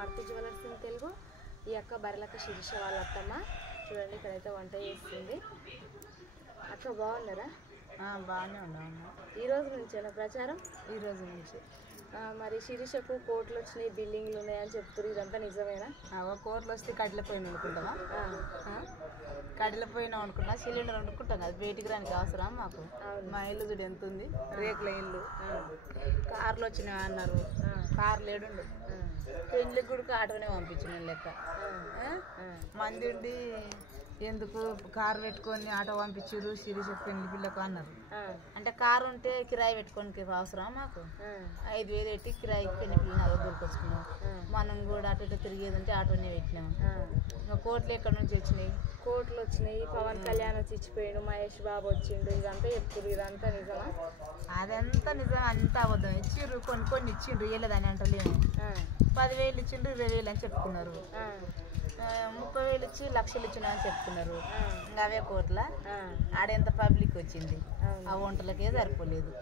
Maruti jewellers in Telugu. ఈ అక్క బర్రెలక్క శిరీష వాళ్ళ అత్తమ్మ. చూడండి ఇక్కడైతే వంట చేస్తుంది. అక్క బాగున్నారా? బాగానే ఉన్నాము. ఈ రోజు నుంచేనా ప్రచారం? ఈ రోజు నుంచి. మరి శిరీషకు కోట్లు వచ్చినాయి, బిల్డింగ్లు ఉన్నాయని చెప్తారు, ఇదంతా నిజమేనా? కోట్లు వస్తే కట్టెల పొయ్యి వండుకుంటామా? కట్టెల పొయ్యిన వండుకుంటా, సిలిండర్ వండుకుంటాం కదా, బయటికి రానికి అవసరం మాకు. మా ఇల్లు చూడు ఎంత ఉంది, రేకుల ఇల్లు. కార్లు వచ్చినాయి అన్నారు, కార్లు ఏడుండు. పెళ్లికి కూడా ఆటోనే పంపించిన లెక్క. మంది ఉండి ఎందుకు కారు పెట్టుకొని ఆటో పంపించారు శిరీష పెళ్లి పిల్లకు అన్నారు. అంటే కారు ఉంటే కిరాయి పెట్టుకోనికి అవసరం మాకు. 5,000 పెట్టి కిరాయికి పెళ్లి పిల్లని అలా దొరికొచ్చుకున్నాం. మనం కూడా అటు ఇటు తిరిగేది ఉంటే ఆటోనే పెట్టినాం. ఇంకా కోట్లు ఎక్కడి నుంచి వచ్చినాయి? కోట్లు వచ్చినాయి, పవన్ కళ్యాణ్ వచ్చి ఇచ్చిపోయాడు, మహేష్ బాబు వచ్చిండు, ఇదంతా చెప్తారు, ఇదంతా నిజమా? అదంతా నిజం, అంతా అబద్ధం. ఇచ్చిండ్రు, కొన్ని ఇచ్చిండ్రు, ఇవ్వలేదని అంటలేము. 10,000 ఇచ్చిండ్రు, 20,000 అని చెప్పుకున్నారు. 30,000 ఇచ్చి లక్షలు ఇచ్చినా అని చెప్తున్నారు. ఇంకా అవే కోట్ల ఆడెంత పబ్లిక్ వచ్చింది, ఆ వంటలకే సరిపోలేదు.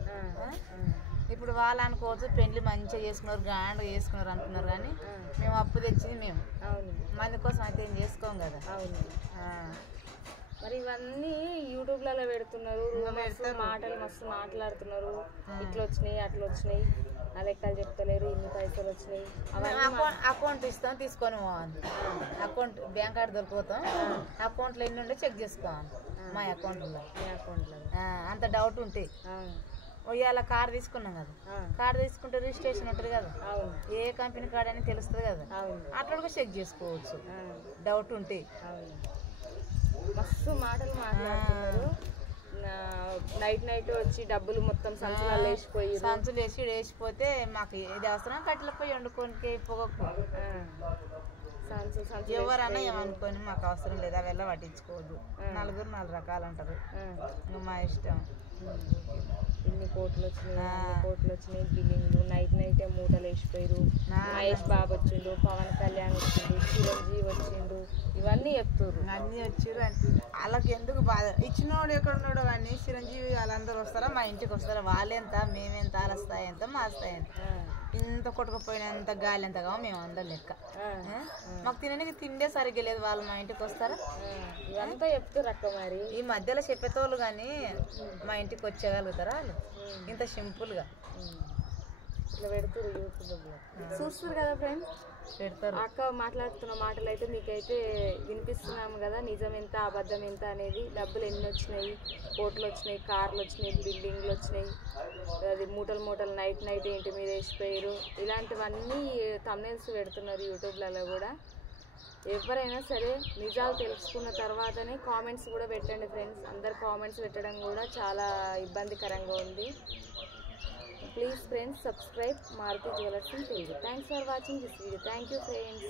ఇప్పుడు వాళ్ళు అనుకోవచ్చు పెళ్లి మంచిగా చేసుకున్నారు, గ్రాండ్గా చేసుకున్నారు అంటున్నారు. కానీ మేము అప్పు తెచ్చింది మేము మంది కోసం అయితే ఏం చేసుకోం కదా. మరి ఇవన్నీ యూట్యూబ్లలో పెడుతున్నారు, మాటలు మస్తు మాట్లాడుతున్నారు. ఇట్లా వచ్చినాయి, అట్లా వచ్చినాయి, ఆ లెక్కలు చెప్తలేరు, ఇన్ని పైసలు వచ్చినాయి. అకౌంట్ ఇస్తాం, తీసుకొని పోవాలి. అకౌంట్ బ్యాంక్ కార్డు దొరికిపోతాం, అకౌంట్లో ఎన్ని ఉండే చెక్ చేసుకోవాలి. మా అకౌంట్లో అంత డౌట్ ఉంటే ఇవాళ కార్ తీసుకున్నాం కదా, కార్ తీసుకుంటే రిజిస్ట్రేషన్ ఉంటుంది కదా, ఏ కంపెనీ కార్డు అని తెలుస్తుంది కదా, అట్లా కూడా చెక్ చేసుకోవచ్చు డౌట్ ఉంటే. మస్తు మాటలు మాట్లాడుతున్నారు. నైట్ వచ్చి డబ్బులు మొత్తం సంచులు వేసిపోయి, సంచులు వేసిపోతే మాకు ఇది అవసరం, కట్టెల పోయి వండుకోనికి పొగకు ఎవరన్నా ఏమనుకోని మాకు అవసరం లేదు, అవి పట్టించుకోవద్దు. నలుగురు 4 రకాలు అంటారు, ఇంకా మా ఇష్టం. ఇన్ని కోట్లు వచ్చినాయి, బిల్డింగ్లు, నైటే మూటలు వేసిపోయారు, మహేష్ బాబు వచ్చిండు, పవన్ కళ్యాణ్ వచ్చిండు, చిరంజీవి వచ్చిండు, ఇవన్నీ చెప్తారు. అన్నీ వచ్చారు. వాళ్ళకి ఎందుకు బాధ? ఇచ్చినోడు ఎక్కడున్నాడో కానీ చిరంజీవి వాళ్ళందరూ వస్తారా, మా ఇంటికి వస్తారా? వాళ్ళెంత, మేమెంత, వాళ్ళ స్థాయి ఎంత, మా స్థాయి ఎంత. ఇంత కొట్టుకుపోయినంత గాలి ఎంతగా మేము అందరం లెక్క. మాకు తినడానికి తిండే సరిగ్గా లేదు, వాళ్ళు మా ఇంటికి వస్తారా? ఇవంతా చెప్తారు అక్క. మరి ఈ మధ్యలో చెప్పేతోళ్ళు కానీ మా ఇంటికి వచ్చేయగలుగుతారా వాళ్ళు? ఇంత సింపుల్గా ఇట్లా పెడతారు యూట్యూబ్లో, చూస్తారు కదా ఫ్రెండ్స్, పెడతారు. అక్క మాట్లాడుతున్న మాటలు అయితే మీకైతే వినిపిస్తున్నాము కదా, నిజం ఎంత అబద్ధం ఎంత అనేది. డబ్బులు ఎన్ని వచ్చినాయి, కోట్లు వచ్చినాయి, కార్లు వచ్చినాయి, బిల్డింగ్లు వచ్చినాయి, అది మూటలు నైట్ ఏంటి మీద వేసిపోయారు, ఇలాంటివన్నీ థంబ్నెయిల్స్ పెడుతున్నారు యూట్యూబ్లలో కూడా. ఎవరైనా సరే నిజాలు తెలుసుకున్న తర్వాతనే కామెంట్స్ కూడా పెట్టండి ఫ్రెండ్స్. అందరు కామెంట్స్ పెట్టడం కూడా చాలా ఇబ్బందికరంగా ఉంది. Please friends, subscribe Maruti Jewelers in Telugu. Thanks for watching this video. Thank you friends.